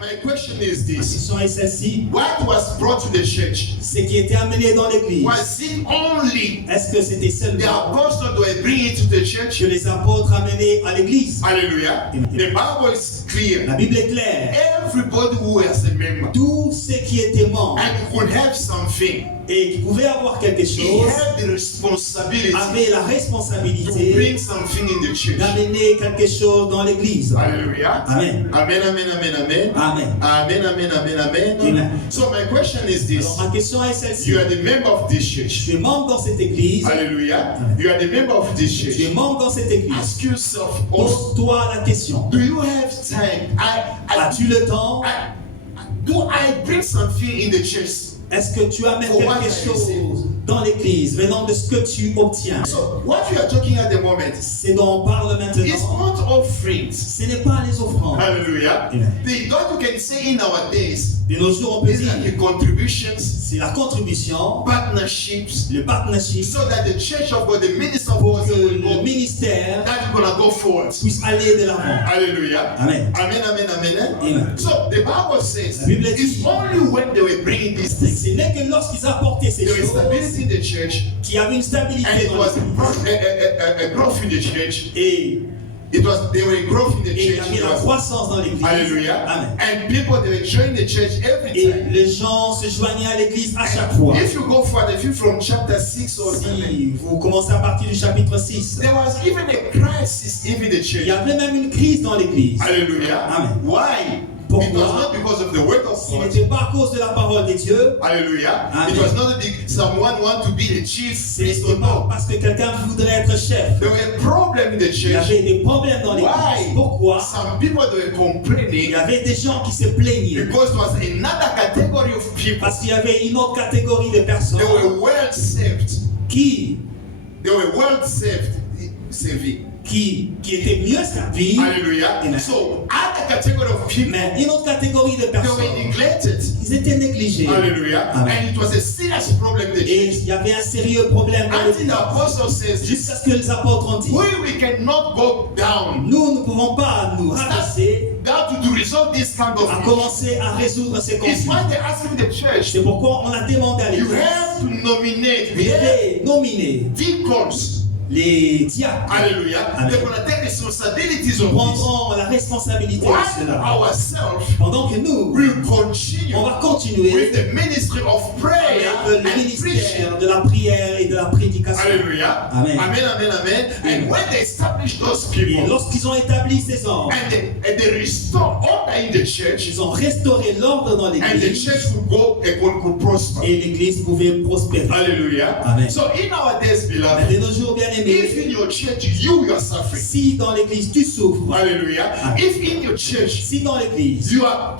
My question is La this. question est celle-ci. What was brought to the church? Ce qui était amené dans l'église, Was it only est-ce que c'était the seulement apostles that were bringing it to the church? que les apôtres amenaient à l'église? Hallelujah. The Bible is clear. La Bible est claire. Everybody who was a member Tous ceux qui étaient membres and could have something, et qui pouvaient avoir quelque he chose had the responsibility avaient la to responsabilité bring something in the church. d'amener quelque chose dans l'église. Hallelujah. Amen. Amen, amen, amen, amen. Amen. Amen, amen, amen, amen. Amen. So my question is this. Alors ma question est celle-ci. You are the member of this church. Tu es membre dans cette église. Hallelujah. Amen. You are the member of this Tu es church. membre dans cette église. Ask yourself also, Pose-toi la question. do you have time? As-tu le temps? Do I bring something in the church? Est-ce que tu amènes For what quelque I chose receive. dans l'église venant de ce que tu obtiens? So what we are talking at the moment C'est dont on parle is maintenant. not offerings. Ce n'est pas les offrandes. Hallelujah. Amen. What you can say in our days De nos jours, on peut is dire like the contributions, c'est la contribution, partnerships, le partnership, so that the church of God, the minister of pour God, que will le go, ministère that we're gonna go forward. puisse aller de l'avant. Hallelujah. Amen. Amen, amen, amen. Amen. So the Bible says La Bible dit- it's only when they were bringing these things, Ce n'est que lorsqu'ils apportaient ces there was choses stability in the church, qu'il y avait une and stabilité it dans was l'église. a growth in the church. Et They were growth in the il y church. avait It la was- croissance dans l'église. Hallelujah. Amen. And people, they were joining the church every Et time. les gens se joignaient à l'église à chaque fois. If you go further, if you from chapter 6 or 7, Si vous commencez à partir du chapitre 6, there was even a crisis even in the il church. y avait même une crise dans l'église. Hallelujah. Amen. Why? Pourquoi? It was not because of the word of Ce God. n'était pas à cause de la parole de Dieu. Hallelujah. Amen. It was not that someone want to be the chief Ce priest n'était or pas no. parce que quelqu'un voudrait être chef. There were problems in the Il y church. avait des problèmes dans l'église. Why? Pourquoi? Some people they were Il complaining y avait des gens qui se plaignaient because it was another category of people. parce qu'il y avait une autre catégorie de personnes They were well saved. qui qui étaient mieux servis. Hallelujah. Amen. So other category of people, Mais une autre catégorie de they were personnes, neglected. ils étaient négligés. Hallelujah. Amen. And it was a serious problem in the Et church. il y avait un sérieux problème dans Until l'église. the apostle says, Jusqu'à ce que les apôtres ont dit, we cannot go down nous ne pouvons pas nous rabaisser to resolve this kind of à issue. commencer à résoudre ces It's conflits. why they asking the church, C'est pourquoi on a demandé à you l'église have to nominate, de we have nominer deacons. les diacres. Hallelujah. Amen. They're going to take responsibilities Qui of this. prendront la responsabilité de While cela. ourselves Pendant que nous, will continue on va continuer with the ministry of prayer avec le and preaching. ministère de la prière et de la prédication. Hallelujah. Amen. Amen, amen, amen. And when they establish those Et people lorsqu'ils ont établi ces hommes, and they restore order in the church, ils ont restauré l'ordre dans and the l'église church could go and could prosper. et l'église pouvait prospérer. Hallelujah. Amen. So in our days, Mais beloved, de nos jours, bien if aimés, in your church you are suffering, si dans l'église tu souffres, hallelujah. Amen. If in your church si dans l'église you are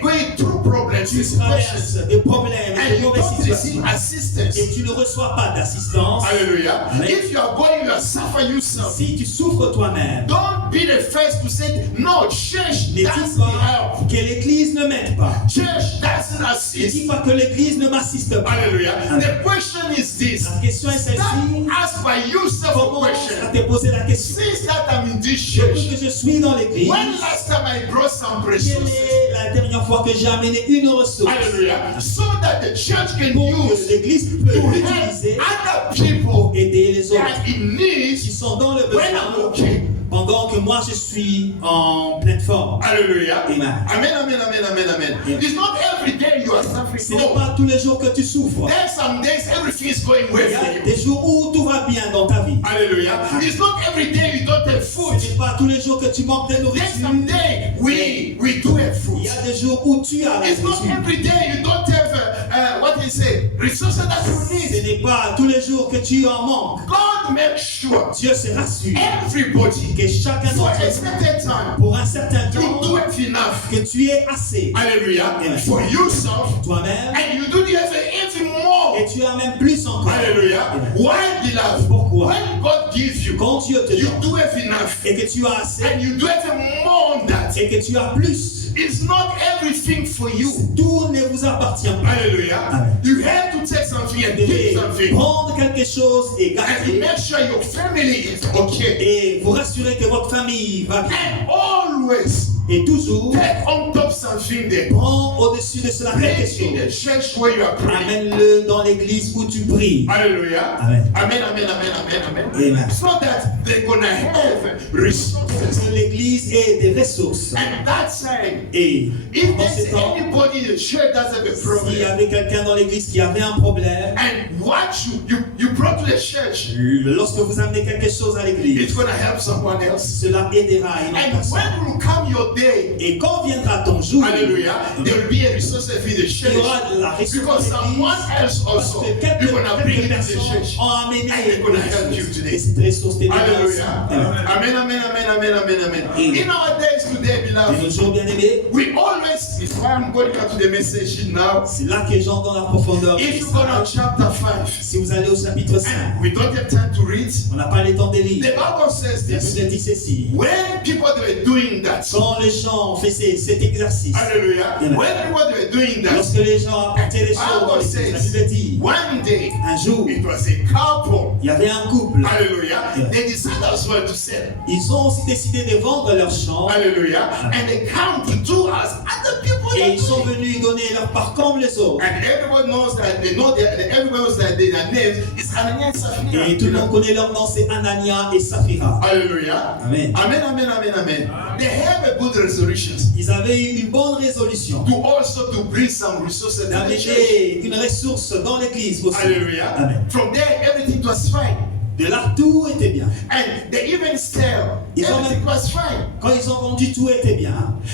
going through problems, tu situations, traverses des problèmes, and des you mauvaises don't receive situations, assistance, et tu ne reçois pas d'assistance, hallelujah. Amen. If you are going, you are suffering yourself. si tu souffres toi-même, Don't be the first to say, no, church ne dis doesn't pas help. que l'église ne m'aide pas. Church doesn't Ne assist. dis pas que l'église ne m'assiste pas. Hallelujah. Amen. The question is this. La question est celle-ci. Ask by yourself a Commence à question. te poser la question. Since that I'm in this Depuis church, que je suis dans l'église, when last time I brought some quelle resources? est la dernière fois que j'ai amené une ressource Hallelujah. So that the church can pour que use l'église peut to l'utiliser help other pour people aider les autres that in qui need sont dans le when I'm besoin okay. pendant que moi je suis en pleine forme. Hallelujah. Amen. Amen, amen, amen, amen, amen. Amen. It's not every day you are suffering. Ce n'est No. pas tous les jours que tu souffres. There's some days everything is going Il well y for a you. des jours où tout va bien dans ta vie. Hallelujah. It's not every day you don't have food. Ce n'est pas tous les jours que tu manques de There's nourriture. some day we do have food. Il y a des jours où tu as la It's not nourriture. every day you don't have what they say resources that you Ce need. n'est pas tous les jours que tu en manques. God makes sure Dieu se rassure everybody que chacun for d'entre a nous, certain time pour un certain you temps, do it enough. que tu aies assez Hallelujah. Amen. For yourself, toi-même and you do even more. et tu as même plus encore. Hallelujah. Amen. Why, beloved? Pourquoi? When God gives you, Quand Dieu te you donne do have enough, et que tu as assez and you do even more on that. et que tu as plus, It's not everything for you. tout ne vous appartient pas. Hallelujah. Amen. You have to take something and Vous give devez something, prendre quelque chose et and garder make sure your family is okay. et vous rassurer que votre famille va bien. And always Et toujours take on top something there. Prends au-dessus de cela quelque Pray in the chose. church where you are praying. Amène-le dans l'église où tu pries. Hallelujah. Amen. Amen, amen, amen, amen, amen. Amen. So that they're going to have resources. Que l'église ait des ressources. And that's saying, Et if dans ce there's temps, anybody in the church that has a s'il y problem, avait quelqu'un dans l'église qui avait un problème, and what you brought to the church, lorsque vous amenez quelque chose à l'église, it's going to help someone else. cela aidera une autre And personne. when will come your day, Et quand viendra ton jour, hallelujah, there will be a resource in the il y church. aura la ressource Because de someone l'église. else Parce also, que you're going to bring quelques it to the personnes church. ont amené And they're going to help you et today. cette ressource t'aidera. Hallelujah. Amen. Amen, amen, amen, amen, amen, amen. In our days today, De nos beloved, jours bien-aimés, we always, it's why I'm going to the message now. c'est là que j'entre dans la profondeur. If you go to chapter 5, Si vous allez au chapitre 5, and we don't have time to read, on n'a pas le temps de the lire. Bible says La this. Bible dit ceci. When people were doing that, Quand les gens ont fait cet exercice, hallelujah, Amen. when people were doing that, lorsque les gens apportaient les choses dans Bible l'église, la says, Bible dit, one day, un jour, it was a couple, il y avait un couple. hallelujah, Yeah. they decided as well to sell, Ils ont aussi décidé de vendre leurs champs hallelujah, and they come to do as other people et are ils sont doing. venus donner leur part comme les autres. And everyone knows that they know everyone knows that their names is Ananias and Sapphira. Et tout le monde connaît leur nom, c'est Anania et Saphira. Hallelujah. Amen. Amen, amen, amen, amen. They have a good resolution Ils avaient eu une bonne résolution to also to bring some resources to the church. d'amener une ressource dans l'église aussi. Hallelujah. Amen. From there, everything was fine. De là, tout était bien. And they even sell. Ils ont Everything même- was fine. Quand ils ont vendu, tout était bien.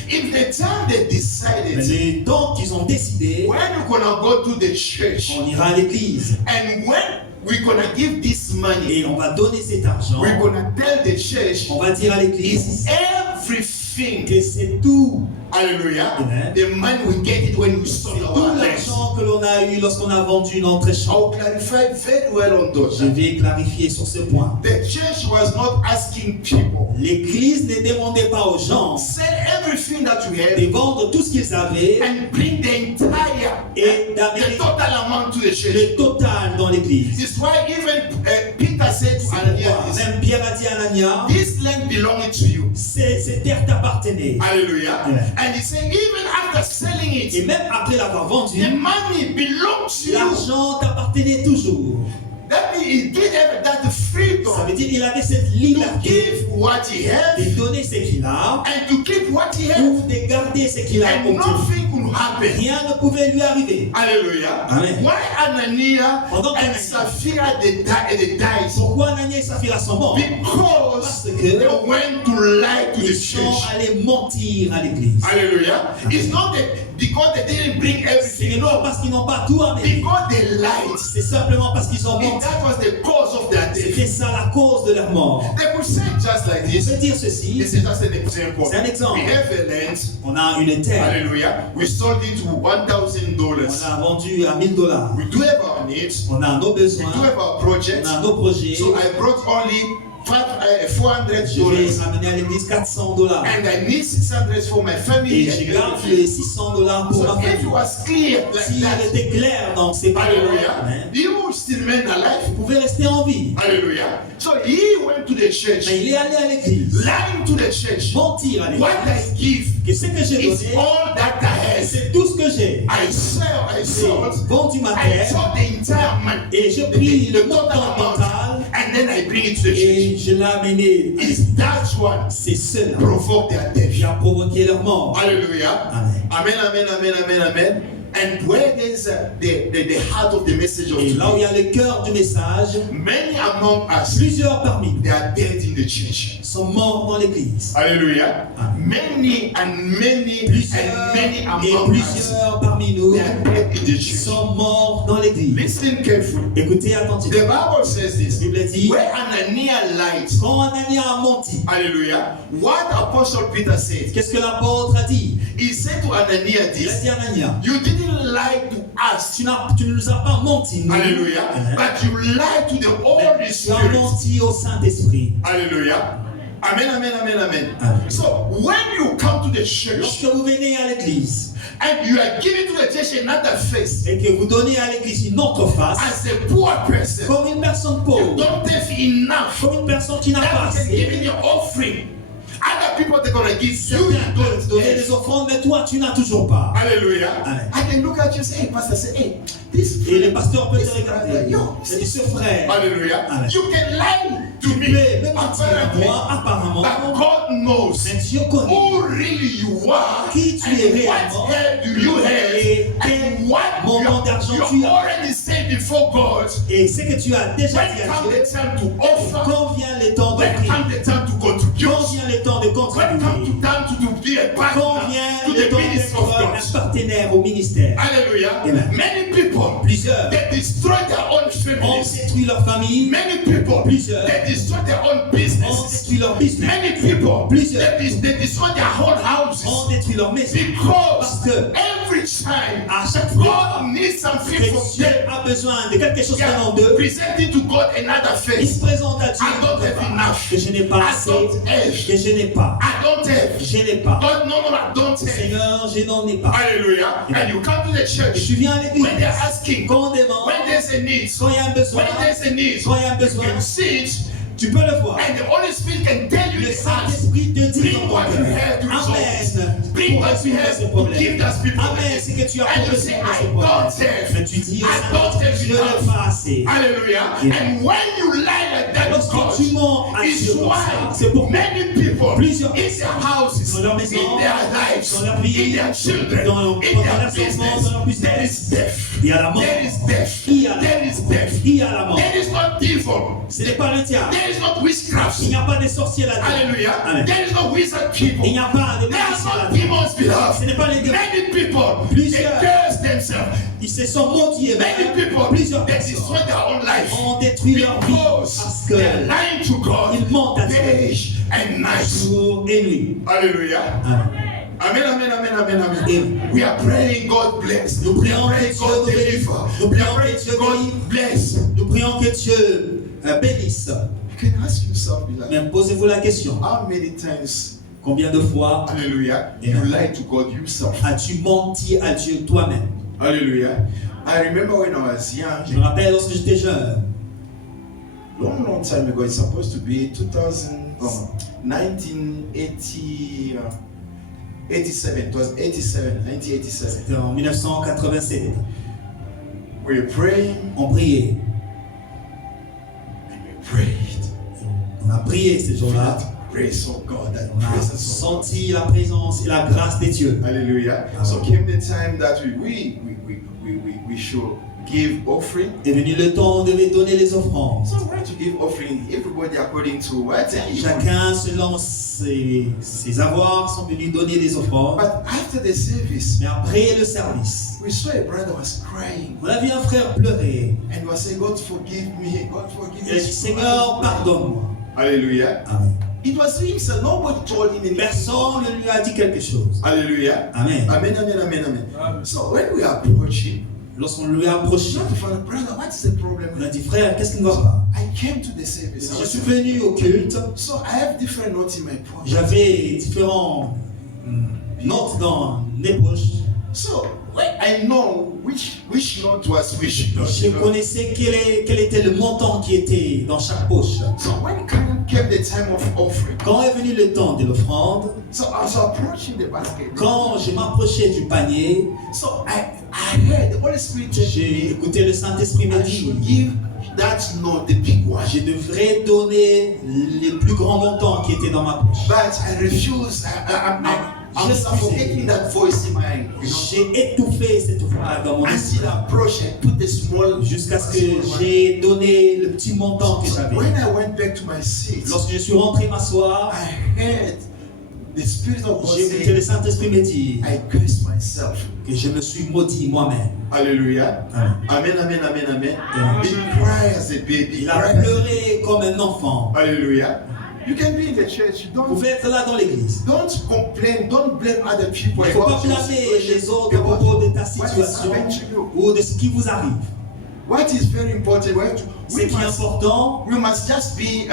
If the time they Mais decided, le temps qu'ils ont décidé, when we're gonna go to the church, on ira à l'église and when we're gonna give this money, et on va donner cet argent. we're gonna tell the church On va dire à is l'église everything. que c'est tout. Hallelujah. Amen. The money we get it when we C'est sold tout our lands. l'argent que l'on a eu lorsqu'on a vendu notre champ. I'll clarify very well on those. Je vais clarifier sur ce point. The church was not asking people, L'église ne demandait pas aux gens sell everything that you de have vendre tout ce qu'ils avaient and bring the entire, et the d'amener total amount to the church. le total dans l'église. It's why even Peter said to Ananias, Même Pierre a dit à Anania, this land belonging to you. ces terres t'appartenaient. Hallelujah. Yeah. And he said, even after selling Et it, même après l'avoir vendu, the money belongs to you. l'argent t'appartenait toujours. That means he did have that freedom Ça veut dire qu'il avait cette to liberté give what he de had donner ce qu'il a and to keep what he had. ou de garder ce qu'il a And obtenu. nothing could happen. Rien ne pouvait lui arriver. Hallelujah. Amen. Why Ananias Pendant and qu'Ananias- Sapphira they died? Pourquoi Anania et Saphira sont morts? Because Parce que they went to lie to the ils sont church. allés mentir à l'église. Hallelujah. It's not that because they didn't bring Ce everything. n'est pas No. parce qu'ils n'ont pas tout amené. Because they lied. C'est simplement parce qu'ils ont And menti. that was the cause of their C'était death. ça la cause de leur mort. They could say just like Je this. vais dire ceci. This is just an example. C'est un exemple. We have a land. On a une terre. Hallelujah. We sold it to On $1,000. a vendu à $1000. We do have our needs. On a nos We besoins. do have our On projects. a nos projets. So I brought only Je $400. vais ramener à l'église $400. And I need 600 for my Et family. je garde les $600 pour So ma if it famille. was clear like S'il that, était clair dans ces paroles, hallelujah, you would still remain alive. vous pouvez rester en vie. Hallelujah. So he went to the church, Mais il est allé à l'église, lying to the church. mentir à What l'église. I give Que ce que j'ai is donné, all that I have. c'est tout ce que j'ai. I J'ai sold, vendu ma I terre sold the entire money. et j'ai pris le montant total And then I bring it to the church. et je l'ai amené. Is that one C'est cela provoke their death? qui a provoqué leur mort. Hallelujah. Amen. Amen, amen, amen, amen, amen. And where is the heart of the message of Et là où il y today? a le cœur du message, Many among us, plusieurs parmi nous they are dead in the church. sont morts dans l'église. Hallelujah. Amen. Many and many Plusieurs and many et among us, plusieurs parmi nous they are dead in the church. sont morts dans l'église. Listen carefully. Écoutez The attentivement. Bible says La this. Bible dit, Where Ananias lied, quand Anania a menti, hallelujah, what Apostle Peter said, qu'est-ce que l'apôtre a dit? he said to Ananias Il a this, dit à Anania, you didn't lie to us, tu ne nous as pas menti, nous. hallelujah, Amen. but you lied to the Holy Mais tu as Spirit. menti au Saint-Esprit. Hallelujah. Amen, amen, amen, amen. Amen. So when you come to the church Lorsque vous venez à l'église and you are giving to the church another face et que vous donnez à l'église une autre face, as a poor person, comme une personne you pauvre, don't have enough comme une personne qui n'a pas that you can assez, give in your offering. Other people they're gonna give you, you Certains peuvent don't donner have. des offrandes, mais toi, tu n'as toujours pas. Hallelujah. Amen. I can look at you and say, hey, pastor, say, hey, this Et les pasteurs peuvent this te regarder. brother, yo, Et ce frère, hallelujah. Amen. You can lie to tu me, peux me mentir à apparently, moi, apparemment, but God knows mais Dieu connaît who really you are qui tu es and réellement what help do you et have quel and what montant d'argent tu you as. already said before God. Et ce que tu as déjà When dit à come Dieu, the time to offer, quand vient le temps de when prier, come the time to contribute, quand vient le temps de when come contribuer, to time to be a quand partner vient to le the temps ministry of d'être God. un partenaire au ministère. Hallelujah. Amen. Many people, Plusieurs they destroy their own ont families. détruit leur famille, Many people, Plusieurs they destroy their own ont businesses. détruit leur business, Many people, Plusieurs they destroy their whole houses. ont détruit leur maison. Because Parce que every time à chaque fois God needs something que from Dieu them, a besoin de quelque chose they venant are d'eux, presenting to God another il face. se présente à Dieu I don't have enough. que je n'ai pas I assez, don't have. que je n'ai pas, I don't have. je n'ai pas. God, no, I don't have. Seigneur, je n'en ai pas. Hallelujah. And you come to the Et church tu viens à l'église, when they're asking, quand on demande, when there's a need, quand il y a un besoin, when there's a need, quand il y a un you besoin, can see it, tu peux le voir. and the Holy Spirit can tell you Le the answer. Saint-Esprit te dit Bring dans ton what you have to cœur. resolve. Amen. Bring Pour what you résoudre have ce to problème. give those people. Amen. C'est que tu as And you pour say, résoudre I ce don't problème. have. Mais tu dis, I don't have je n'ai enough. pas assez. Hallelujah. Yeah. And when you lie like that to Lorsque God, tu mens à it's Dieu comme ça, why c'est pourquoi many people plusieurs in their houses, dans leur maison, in their lives, dans leur vie, in their children, dans in leurs their enfants, business, dans leur business, there is death. il y a la mort. There is death. Il y a la There is death. Il y a la mort. There is not evil. Ce n'est pas le diable. There is not witchcraft. Il n'y a pas de sorciers là-dedans. Hallelujah. Amen. There is no wizard people. Il n'y a pas de There are magiciens not là-dedans. demons beloved. Ce n'est pas les démons. Many people, they Plusieurs. curse themselves. Ils se sont maudits. Many people, Plusieurs they personnes destroy their own life. ont détruit leur vie Because parce they are que lying to God ils mentent à Dieu day and night. jour et nuit. Hallelujah. Amen. Amen, amen, amen, amen, amen. Amen. We are praying God bless. Nous We are prions praying que God Dieu nous deliver. bénisse. Nous We are prions praying que Dieu God délivre. bless. Nous prions que Dieu bénisse. You can ask yourself, beloved, Mais posez-vous la question. how many times, Combien de fois hallelujah, Amen. you lied to God yourself? as-tu menti à Dieu toi-même? Hallelujah. I remember when I was young, Je me rappelle lorsque j'étais jeune, long time ago, it's supposed to be 1980, 87. It was 87, 1987. c'était en 1987. We were praying On priait. and we prayed. On a prié ces jours-là. That grace of God, that On a presence of God. senti la présence et la grâce des dieux. Hallelujah. Amen. So came the time that we should give offering. Est venu le temps, on devait donner les offrandes. So why to give offering? Everybody according to what? Chacun selon ses avoirs sont venus donner des offrandes. But after the service, Mais après le service, we saw a brother was crying on a vu un frère pleurer. and was saying, God forgive me, God forgive Il a dit, me. Seigneur, pardonne-moi. Hallelujah. Amen. It was himself. Nobody told him anything. Personne ne lui a dit quelque chose. Hallelujah. Amen. Amen, amen, amen, amen. So when we approach him, Lorsqu'on lui a approché, not to find, brother, what's the problem? on a dit, frère, qu'est-ce qui ne va pas? I came to the service. Je suis venu au culte. So I have different notes in my pocket. J'avais différents notes dans les poches. So I know which note was which note. Je connaissais quel était le montant qui était dans chaque poche. So when came the time of offering, Quand est venu le temps de l'offrande, so I was approaching the basket. quand je m'approchais du panier, So I heard the Holy Spirit tell j'ai me écouté le Saint-Esprit me I dire, should give that note, the big one. je devrais donner les plus grands montants qui étaient dans ma poche. But I refuse. I'm suffocating that voice in my, J'ai étouffé cette voix dans mon esprit until I approach and put the small. jusqu'à ce que j'ai donné le petit montant que So j'avais. when I went back to my seat, Lorsque je suis rentré m'asseoir, I heard the Spirit of God j'ai écouté say, le Saint-Esprit me dire I curse myself. que je me suis maudit moi-même. Hallelujah. Amen. Amen, amen, amen, amen. Amen. He cried as a baby. Il a pleuré comme un enfant. Hallelujah. You can be in the church. Vous Don't pouvez être là dans l'église. complain. Don't blame other people. Il ne faut pas about your blâmer situation, les autres à about propos de ta what is situation happening to you. ou de ce qui vous arrive. What is very important? Ce qui est important, We must just be,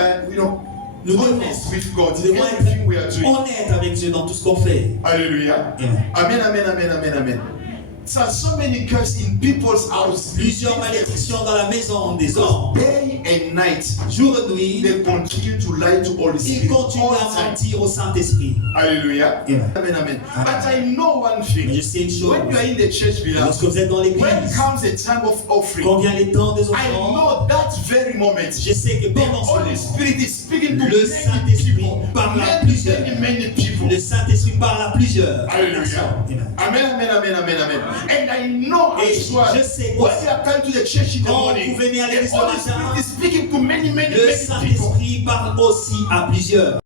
nous devons honest with God in devons everything we are être doing. honnêtes avec Dieu dans tout ce qu'on fait. Hallelujah. Amen. Amen, amen, amen, amen, amen. so many curses in people's houses. Plusieurs malédictions dans la maison des hommes. Day and night, Jour et nuit, they continue to lie to Holy ils Spirit. continuent all à the time. mentir au Saint-Esprit. Hallelujah. Amen. Amen, amen. Amen. But I know one Mais thing. je sais une chose. When you are in the church, beloved, Lorsque vous êtes dans when l'église, comes the time of offering, quand vient les temps des I offrandes, know that very moment, je sais que the pendant ce Holy moment, Spirit is speaking to le many Saint-Esprit people. parle à Many, plusieurs. many people. Le Saint-Esprit parle à plusieurs. Hallelujah. Amen. Amen, amen, amen, amen, amen. And I know Et as well, je sais when aussi, you are coming to the church in the quand morning, vous venez à the l'église le Holy matin, Spirit is speaking to many, many, le many people. Saint-Esprit parle aussi à plusieurs.